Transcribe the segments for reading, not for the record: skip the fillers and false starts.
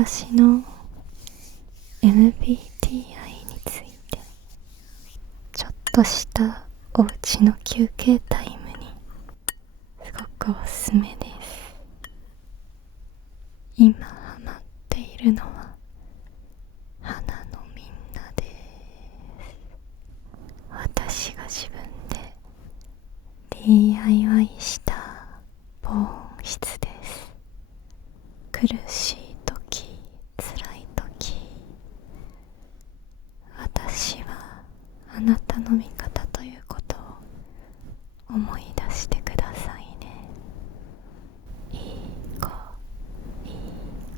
私の MBTI についてちょっとしたおうちの休憩タイムにすごくおすすめです。今ハマっているのは花のみんなです。私が自分で DIY した防音室です。苦しい時、辛い時、私はあなたの味方ということを思い出してくださいね。いい子、いい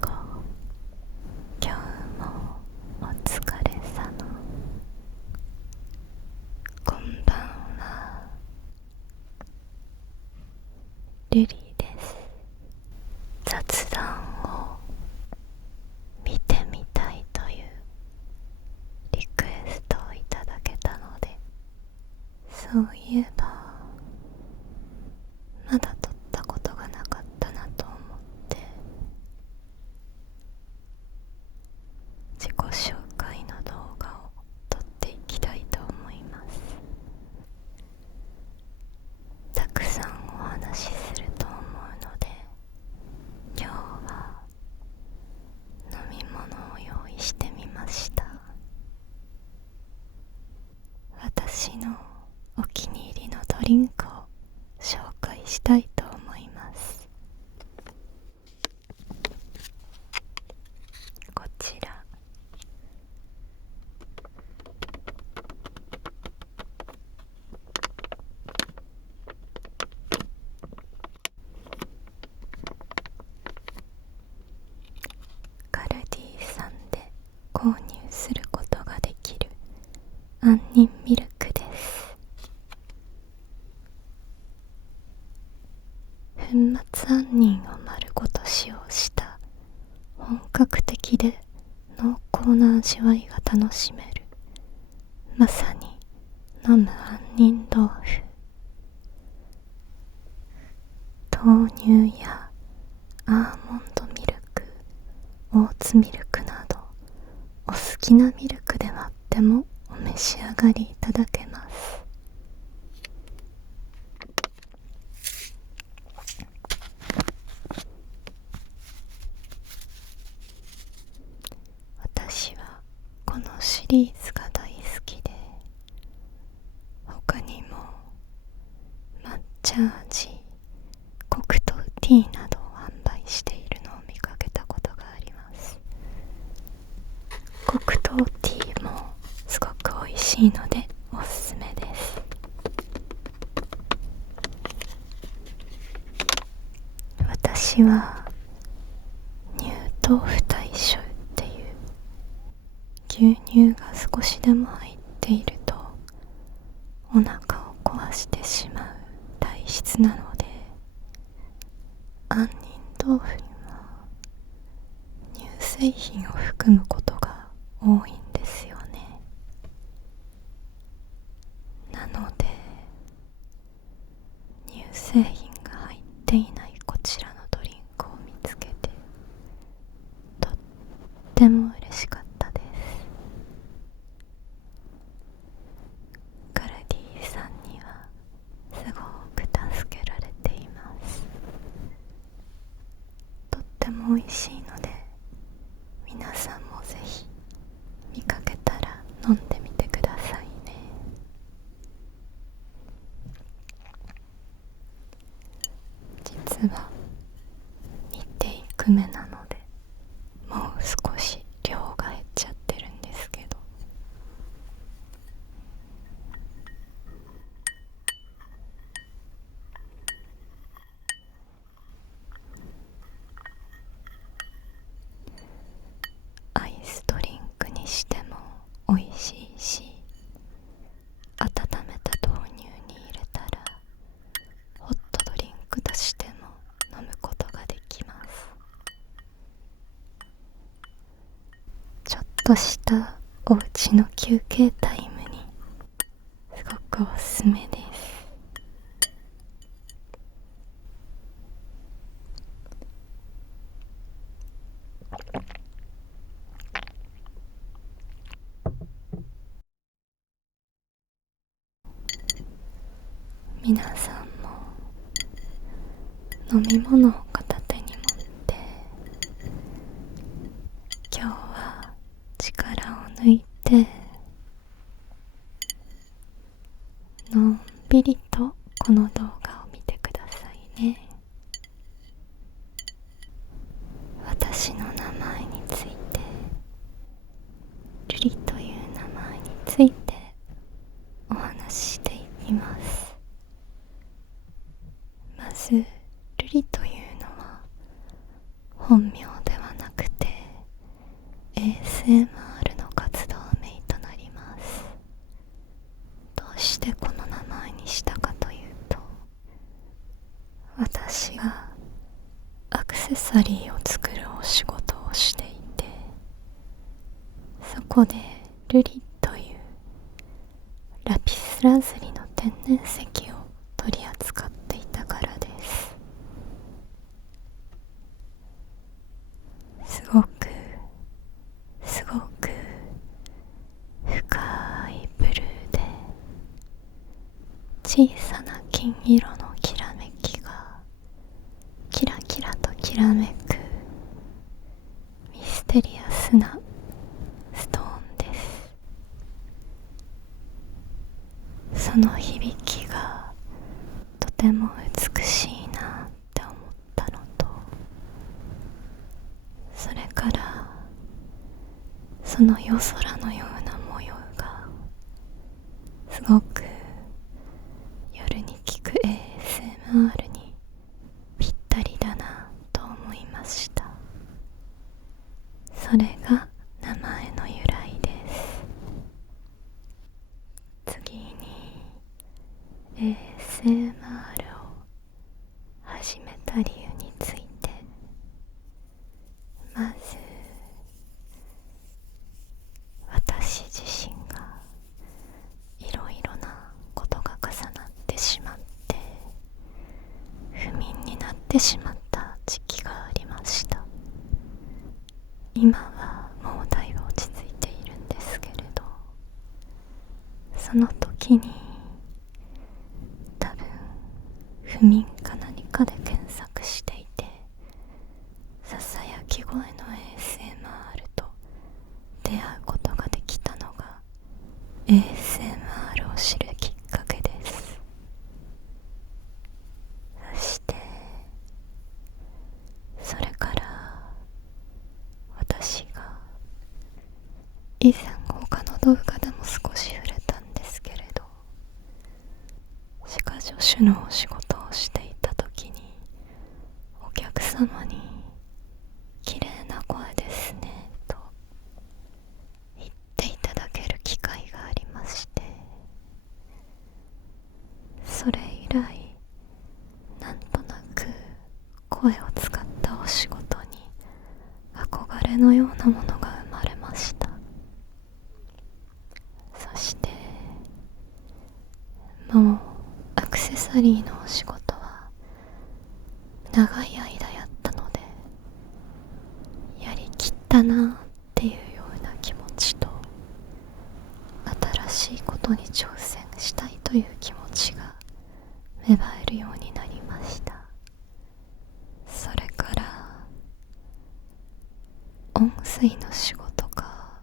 子、今日もお疲れ様。こんばんは、リリーです。雑談を見てみたいというリクエストをいただけたので、そういえばまだ撮ったことがなかったなと思って自己紹介の動画を撮っていきたいと思います。たくさんお話しすると思うので、今日は飲み物を用意してみました。私のお気に入りのドリンクを紹介したいと思います。こちら、カルディさんで購入することができる杏仁ミルクです。粉末杏仁を丸ごと使用した本格的で濃厚な味わいが楽しめる、まさに飲む杏仁豆腐。豆乳やアーモンドミルク、オーツミルクなどお好きなミルクで割ってもお召し上がりいただけます。私はこのシリーズが大好きで、他にも抹茶味、黒糖ティーなどを販売しているのを見かけたことがあります。黒糖ティーもすごく美味しいのでおすすめです。私は乳豆腐大衆っていう牛乳が少しでも入っているとお腹を壊してしまう体質なので、杏仁豆腐には乳製品を含むことが多いんですよね。なので乳製品が入っていないこちらのドリンクを見つけてとっても嬉しかったです。カルディさんにはすごく助けられています。とっても美味しいので、皆さんもぜひ見かけたら飲んでみてくださいね。実は2テイク目なのでもう少し量が減っちゃってるんですけど、アイスドリンクにしても美味しいし、温めた豆乳に入れたらホットドリンクとしても飲むことができます。ちょっとしたおうちの休憩タイムにすごくおすすめです。皆さんも飲み物を片手に持って今日は力を抜いてのんびりとこの動画を見てくださいね。私の名前について、ルリという名前についてお話ししていきます。まずルリというのは本名ではなくて ASMR の活動名となります。どうしてこの名前にしたかというと、私がアクセサリーを作るお仕事をしていて、そこでルリというラピスラズリの天然石を取り扱っていたからです。すごく深いブルーで小さな金色のきらめきがキラキラときらめくミステリアスなストーンです。その響きがとても美しいなって思ったのと、それからその夜空のような模様がすごく夜に聴く ASMR にぴったりだなと思いました。それが名前の由来です。次に ASMR を始めた理由について、まず私自身がいろいろなことが重なってしまって不眠になってしまった時期がありました。今はもうだいぶ落ち着いているんですけれど、その時に多分不眠か何かで検索していて、ささやき声の ASMR と出会うことができたのが ASMR を知るきっかけです。そしてそれから私が以前他の動画でも少し触れたんですけれど、歯科助手のお仕事をしていた時にお客様に綺麗な声ですねと言っていただける機会がありまして、それ以来なんとなく声を使ったお仕事に憧れのようなものが生まれました。そしてもうアクセサリーのお仕事は長い間やったので、やりきったなっていうような気持ちと、新しいことに挑戦したいという気持ちが芽生えるようになりました。それから音声の仕事か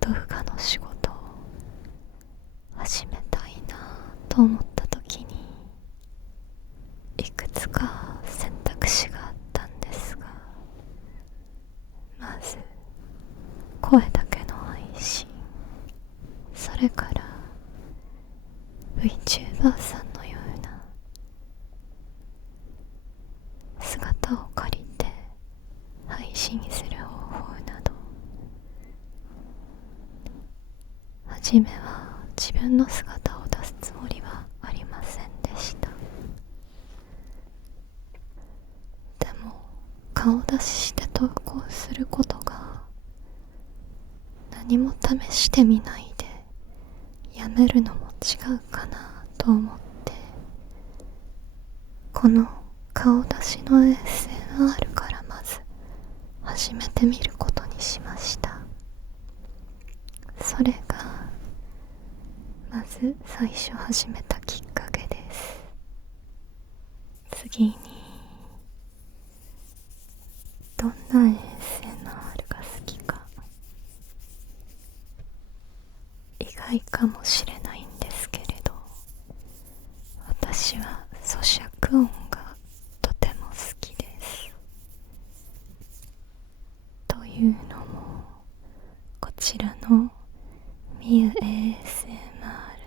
動画の仕事を始めたいなと思った時にいくつか選択肢があったんですが、まず声だけの配信、それから VTuber さんのような姿を借りて配信する方法など、初めは自分の姿を出すつもりはありませんでした。でも顔出しして投稿することが何も試してみないでやめるのも違うかなと思って、この顔出しの ASMR からまず始めてみることにしました。それがまず最初始めたきっかけです。次にどんな ASMR が好きか、意外かもしれないんですけれど、私は咀嚼音がとても好きです。というのも、こちらのみゆ ASMR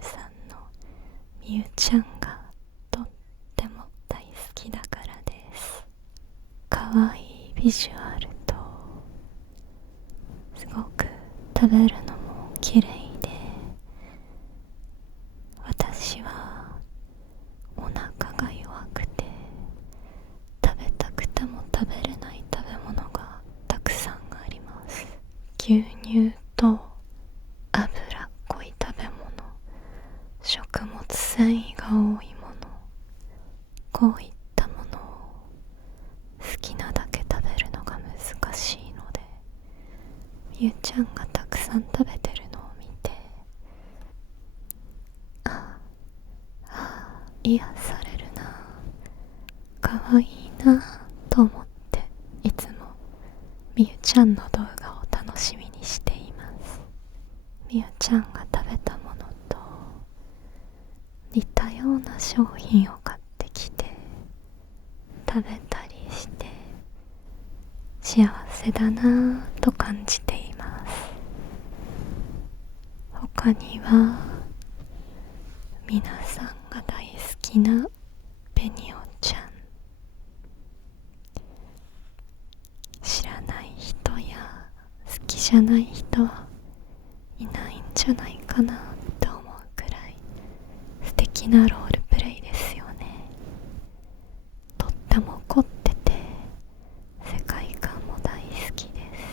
さんのみゆちゃんがとっても大好きだからです。かわいいビジュアルと、すごく食べるのも綺麗で、私はお腹が弱くて食べたくても食べれない食べ物がたくさんあります。牛乳と脂っこい食べ物、食物繊維が多いもの、こういったものを好きなだけ食べるのが難しいので、みゆちゃんがたくさん食べてるのを見て、癒されるな、かわいいなと思って、いつもみゆちゃんの動画を楽しみにしています。みゆちゃんが食べたものと似たような商品を買ってきて食べたりして、幸せだなぁと感じています。他には皆さんが大好きなベニオちゃん、知らない人や好きじゃない人はいないんじゃないかなって思うくらい素敵なロールプレイですよね。とっても凝ってて世界観も大好きです。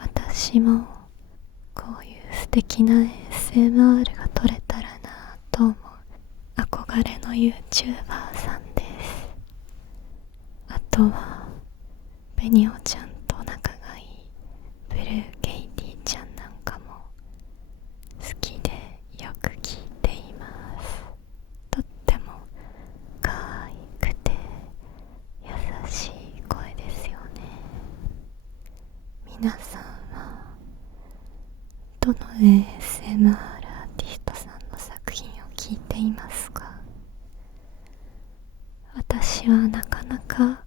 私もこういう素敵な ASMR が撮れたらなと思う憧れの YouTuber さんです。あとはベニオちゃんと仲がいいブルーケイティちゃんなんかも好きでよく聞いています。とっても可愛くて優しい声ですよね。皆さんはどの ASMR アーティストさんの作品を聞いていますか？私はなかなか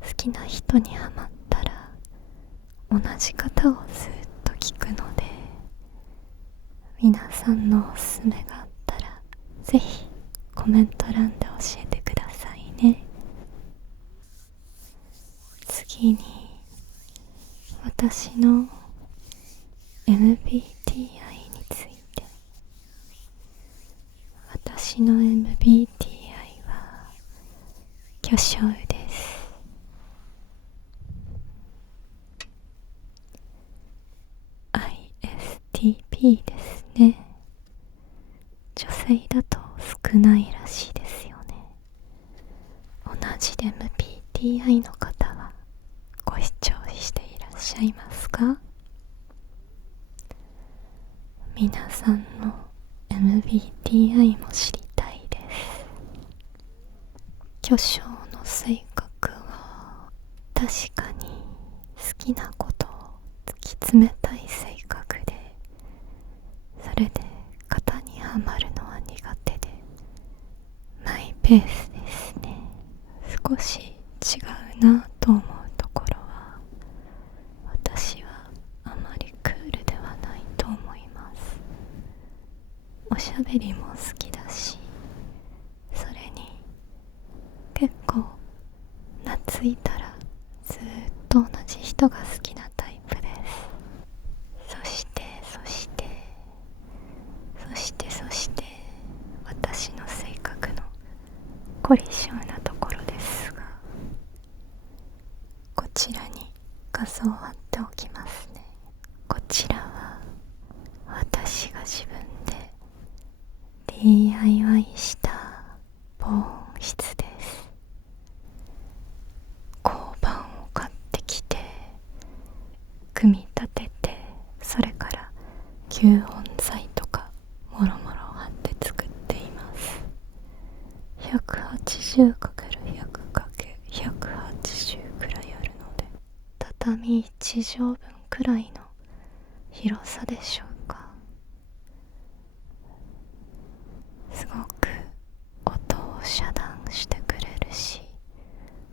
好きな人にハマったら同じ方をずっと聞くので、皆さんのおすすめがあったらぜひコメント欄で教えてくださいね。次に私の MBTI について。私の MBTI は巨匠です。ISTP ですね。女性だと少ないらしいですよね。同じ MBTI の方はご視聴していらっしゃいますか？皆さんの MBTI も知りたいです。巨匠の性格は確かに好きなことを突き詰めたい性格で、それで型にはまるのは苦手でマイペースですね。少し違うなと思うところは、私はあまりクールではないと思います。おしゃべりも好きだし、それに結構懐いたらずっと同じ人が好きなタイプです。そして私の性格の凝り性なところですが、こちらに画像を貼っておきますね。こちらは私が自分で DIY した防音室です。鋼板を買ってきて組み立てて、それから吸音材とかもろもろ貼って作っています。100 80×100×180くらいあるので、畳1畳分くらいの広さでしょうか。すごく音を遮断してくれるし、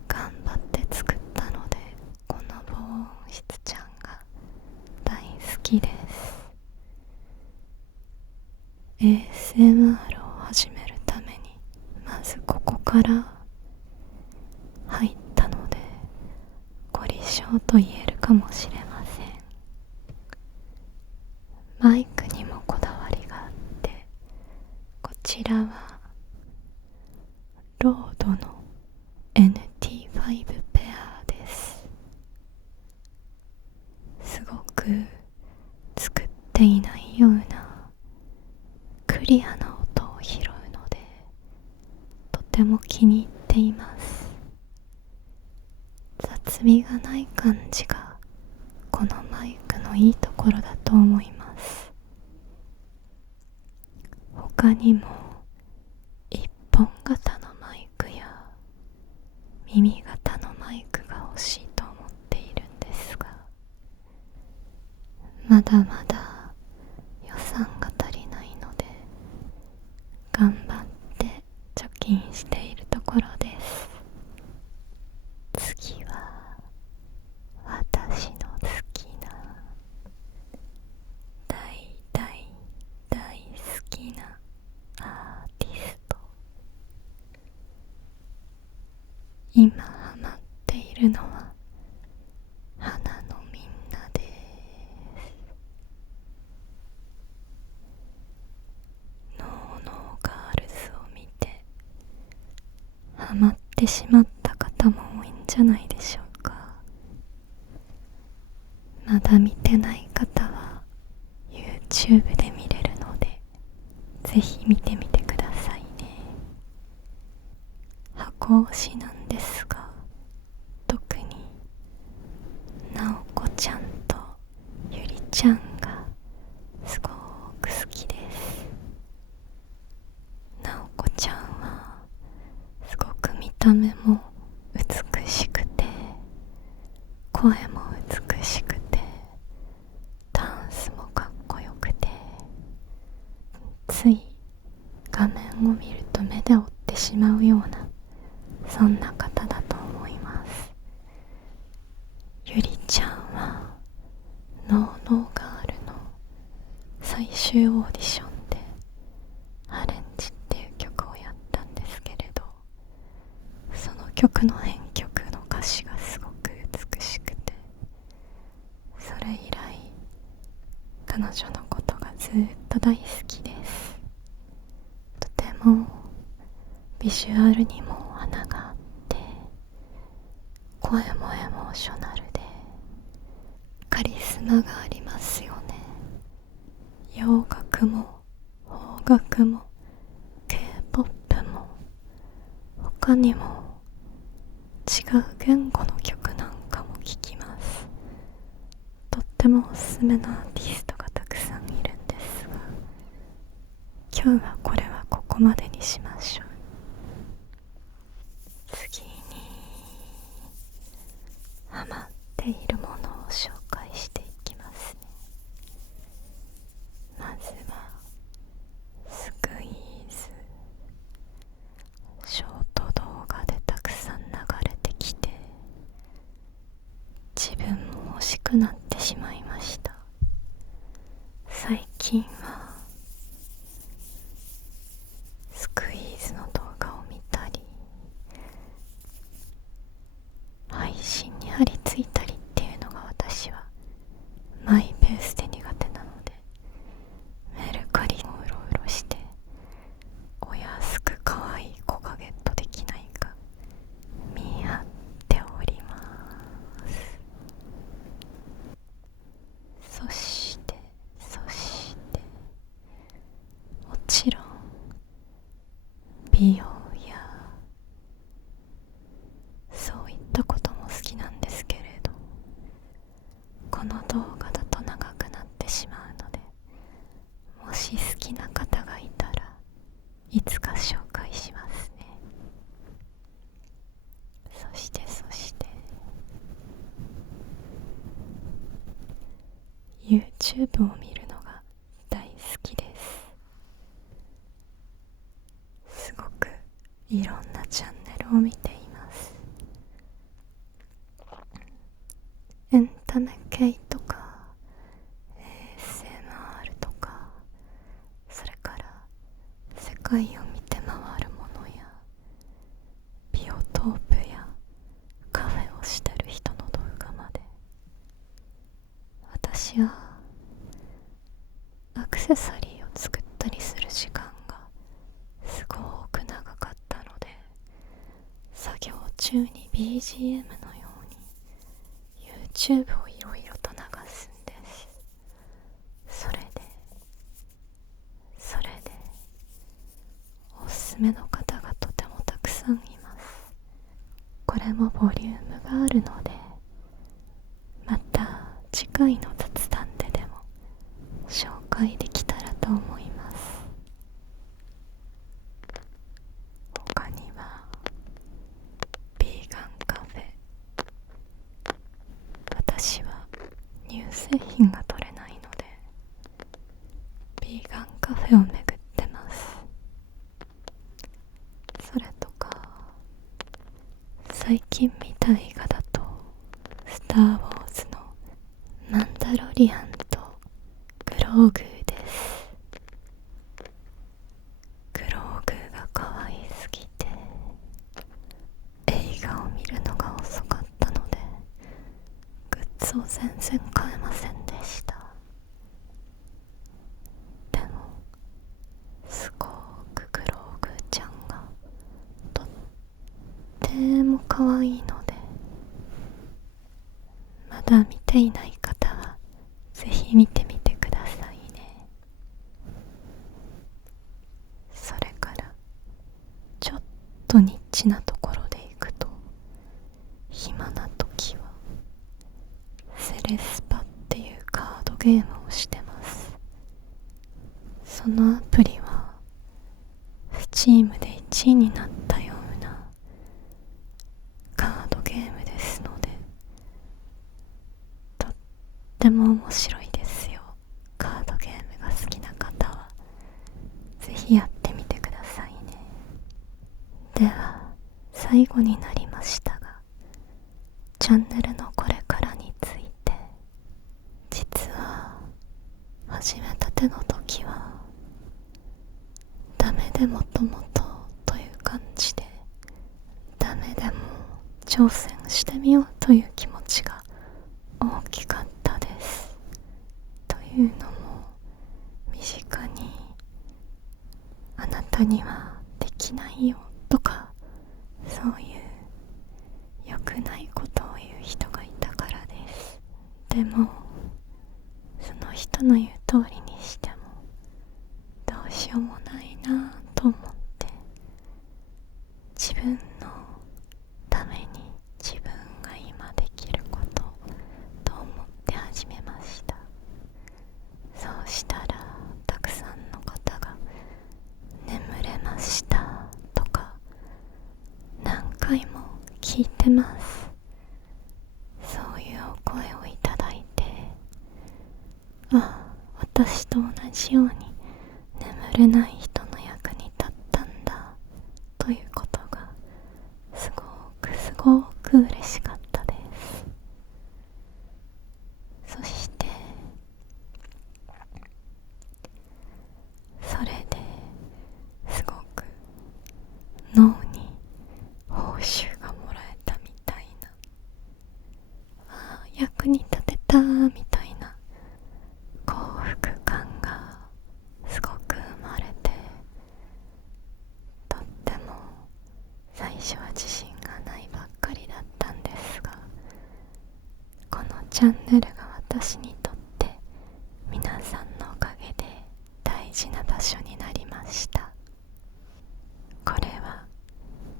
頑張って作ったので、この防音室ちゃんが大好きです。 ASMR を始めるためにまずここから入ったので、凝り性と言えるかもしれません。マイクにもこだわりがあって、こちらはロードの NT5 ペアです。すごく作っていないようなクリアな音を拾うので、とても気に入っています。雑味がない感じがこのマイクのいいところだと思います。他にも一本型のマイクや耳型のマイクが欲しいと思っているんですが、まだまだ予算が足りないので、頑張って貯金しているところです。次は私の好きな、大大大好きなアーティスト。今ハマっているのは花のみんなです。ノーノーガールズを見てハマってしまった方も多いんじゃないでしょうか。まだ見てない方は YouTube で見れるので、ぜひ見てみてくださいね。箱推しなんですが、特になおこちゃんとゆりちゃんがすごく好きです。なおこちゃんはすごく見た目も美しくて、声も美しくて、ダンスもかっこよくて、つい画面を見ると目で追ってしまうような、そんな方だと思います。ゆりちゃんはノーノーガールの最終オーディションでアレンジっていう曲をやったんですけれど、その曲の編曲の歌詞がすごく美しくて、それ以来彼女のことがずっと大好きです。とてもビジュアルにも花があって、声もエモーショナルでカリスマがありますよね。洋楽も邦楽も K-POP も、他にも違う言語の曲なんかも聴きます。とってもおすすめのアーティストがたくさんいるんですが、今日はこれはここまでにしましょう。次にハマっているものを紹介していきますね。まずはスクイーズ。ショート動画でたくさん流れてきて、自分も欲しくなってしまいました。最近はスクイーズの動画を見たり、配信に張り付いたりっていうのが私はマイペースで苦手なので、メルカリもうろうろしてお安く可愛い子がゲットできないか見張っております。そしてもちろん美容やそういったことも好きなんですけれど、この動画だと長くなってしまうので、もし好きな方がいたらいつか紹介しますね。YouTube を見るのが大好きです。すごくいろんなチャンネルを見ています。エンタメ系とか ASMR とか、それから世界を見て回るものやビオトープやカフェをしてる人の動画まで、私はアクセサリーを作ったりする時間がすごく長かったので、作業中に BGM のように YouTube をいろいろと流すんです。それでおすすめの方がとてもたくさんいます。これもボリュームがあるので、また次回の雑談ででも紹介できたらと思います。他にはビーガンカフェ、私は乳製品が取れないのでビーガンカフェを巡ってます。それとか最近見た映画だとスター・ウォーズのマンダロリアンとグローグーです。グローグーが可愛すぎて映画を見るのが遅かったのでグッズを全然買えませんでした。でもすごくグローグーちゃんがとっても可愛いので、まだ見ていない方はぜひ見てみてくださいね。それからちょっとニッチなところでいくと、暇な時はセレスパっていうカードゲームをしてます。そのアプリは Steam で1位になったようなカードゲームですので、とっても面白いですよ。カードゲームが好きな方はぜひやってみてくださいね。では最後になりましたが、チャンネルのこれからについて、実は始めたての時はダメでもともとという感じで、ダメでも挑戦してみようという気持ちが大きかったです。というのも、身近にあなたにはできないよとか、そういう良くないことを言う人がいたからです。でもその人の言う通りにしてもどうしようもないなぁと思って、自分のために自分が今できることと思って始めました。そうしたらたくさんの方が眠れましたとか何回も聞いてます。そういうお声をいただいて、私と同じように眠れない人の役に立ったんだということがすごく嬉しかったです。そしてそれですごく脳に報酬がもらえたみたいな、役に立てたみたいな幸福感がすごく生まれて、とっても最初は自信がないばっかりだったんですが、このチャンネルが私にとって皆さんのおかげで大事な場所になりました。これは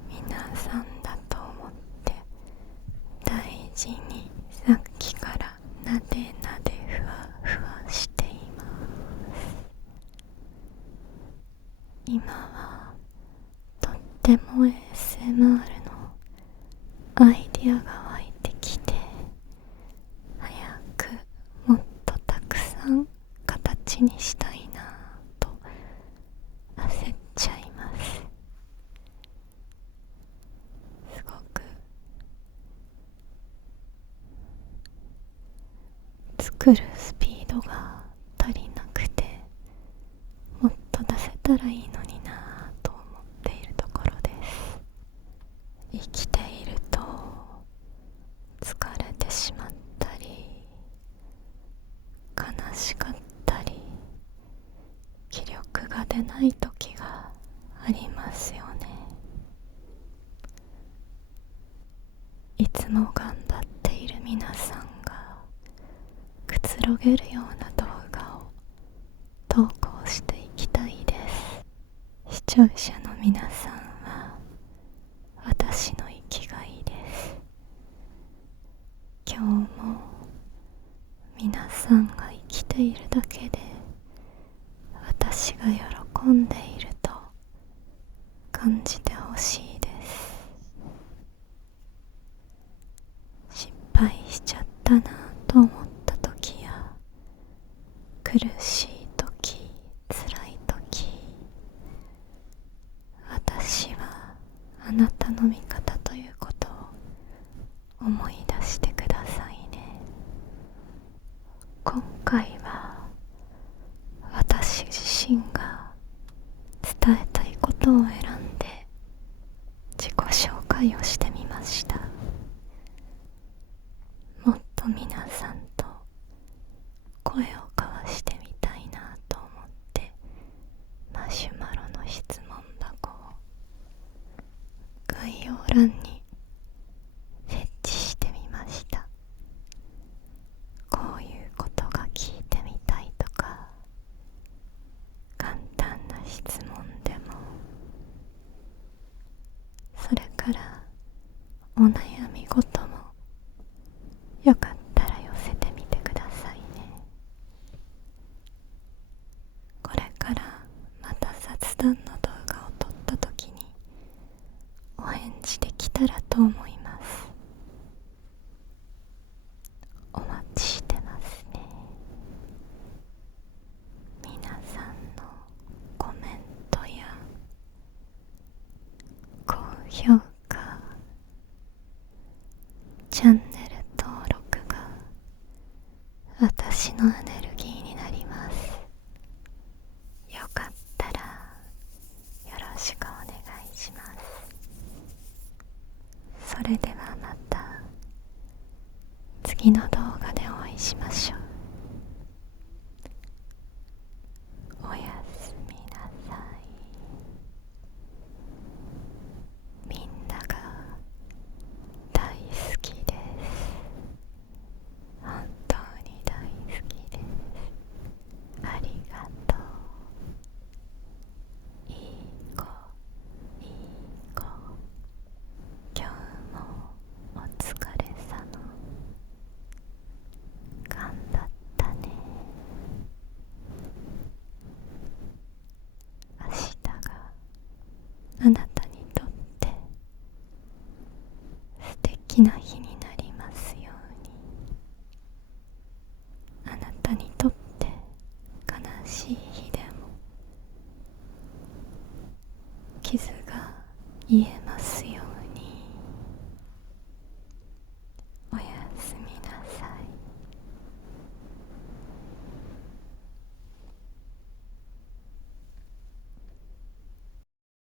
皆さんだと思って大事にさっきからなでなでふわふわしています。今はとっても ASMR のアイディアが湧いてきて、早くもっとたくにしたいなと焦っちゃいます。すごく作るスピードが足りなくて、もっと出せたらいいのになぁと思っているところです。生きていると疲れてしまったり、悲しかったり、気力が出ない時がありますよね。いつも頑張っている皆さんがくつろげるような動画を投稿していきたいです。視聴者の皆さんは私の生きがいです。今日も皆さんが生きているだけで私が喜んでいると感じてほしいです。失敗しちゃったなと思った時や苦しい時、辛い時、私はあなたの味方ということを思い出してくださいね。今回は私自身が伝えたいことを選んで自己紹介をしてみました。もっと皆さんと声を交わしてみたいなと思ってマシュマロの質問箱を概要欄に設置してみました。こういうことが聞いてみたいとか、簡単な質問でも、それからお悩み事もよかったら寄せてみてくださいね。これからまた雑談の動画を撮った時にお返事できたらと思います。お待ちしてますね。皆さんのコメントや高評価、チャンネル登録が私のエネルギーになります。よかったらよろしくお願いします。それではまた次の動画でお会いしましょう。おやすみなさい。みんなが大好きです。本当に大好きです。ありがとう。いい子、いい子。今日もお疲れ様。頑張ったね。明日があなたにとって素敵な日になりますように。あなたにとって悲しい日でも傷が癒え